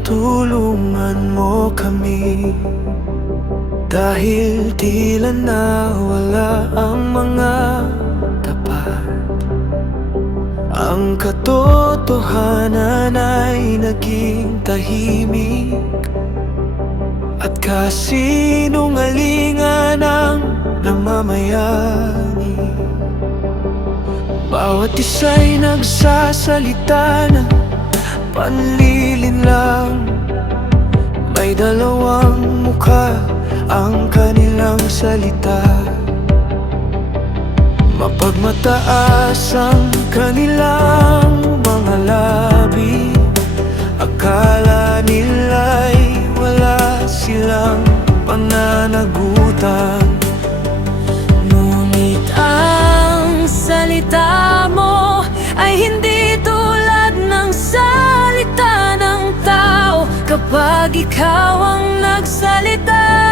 tulungan mo kami. Dahil tila nawala ang mga tapat, ang katotohanan ay naging tahimik, at kasinungalingan ang namamayani. Bawat isa'y nagsasalita ng panlilinlang, may dalawang mukha ang kanilang salita. Mapagmataas ang kanilang mga labi, akala nila'y wala silang pananagutan. Ngunit ang salita mo ay hindi tulad ng salita ng tao. Kapag ikaw ang nagsalita,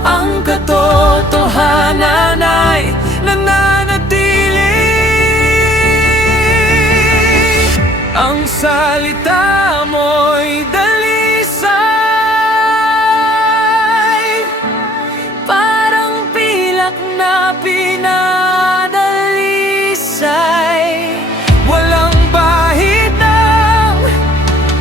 ang katotohanan ay nananatili. Ang salita mo'y dalisay, parang pilak na pinadalisay. walang bahid ng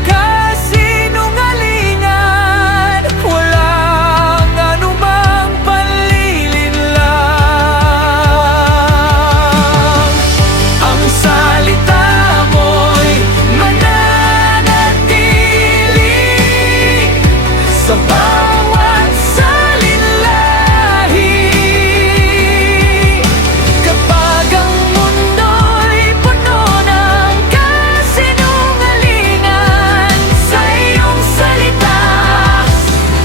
kasinungalingan, walang anumang panlilinlang. Ang salita mo'y mananatili sa bawat salinlahi. Kapag ang mundo'y puno ng kasinungalingan, sa iyong salita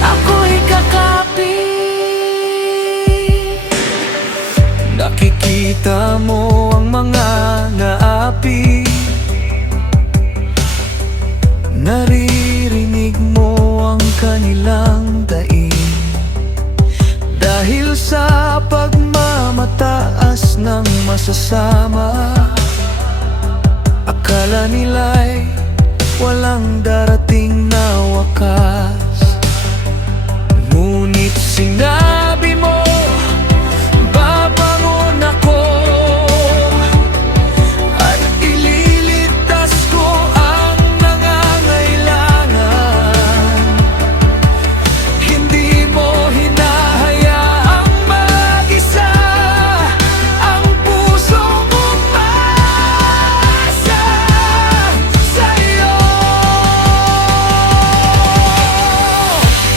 ako'y kakapit. Nakikita mo ang mga naapi, naririnig mo ang kanilang daing. Dahil sa pagmamataas ng masasama, akala nila'y walang darating na wakas. Ngunit sinabi mo, babangon ako at ililigtas ko ang nangangailangan. Hindi mo hinahayaang mag-isa ang pusong umasa sa'yo.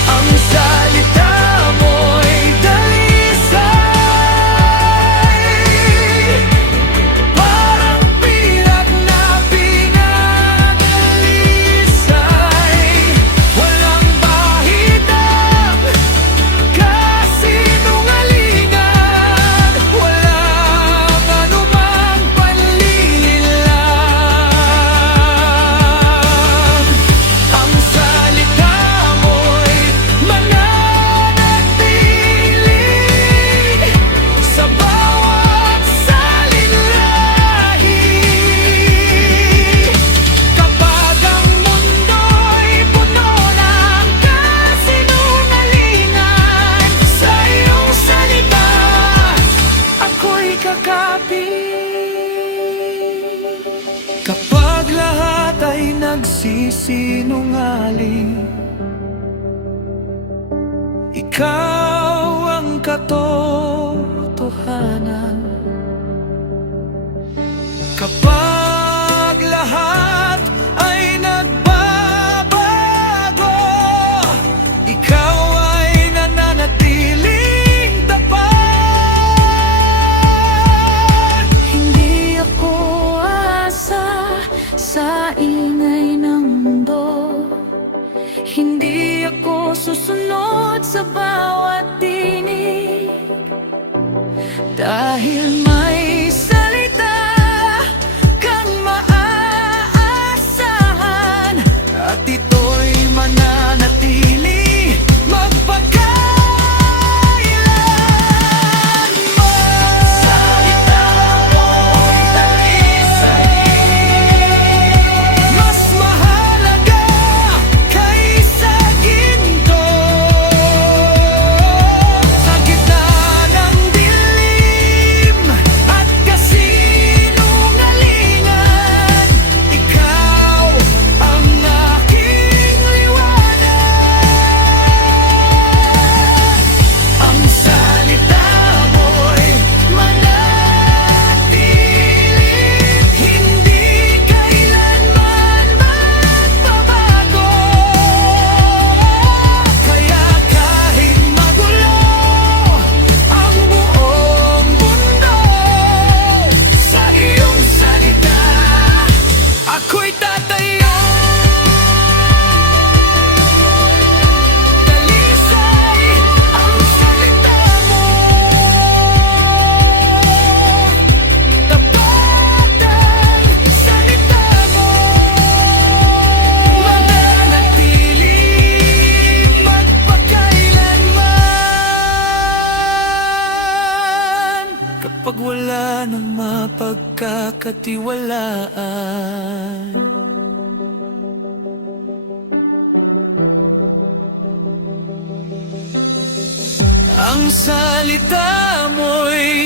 Ang salita mo'y dalisay, parang pilak na pinagdalisay. Walang bahid ng kasinungalingan, walang anumang panlilinlang. Ang salita mo'y mananatili sa bawat salinlahi. Kapag ang mundo'y puno ng kasinungalingan, sa iyong salita ako'y kakapit. Kapag lahat ay nagsisinungaling, ikaw ang katotohanan. Kapag lahat ay nagbabago, ikaw ay nananatiling tapat. Hindi ako asa sa ingay ng mundo, hindi ako susunod sa bawat tinig. Dahil may salita kang maaasahan, At ito'y mananatili magpakailanman. Salita mo'y dalisay, mas mahal mapagkakatiwalaan. Ang salita mo'y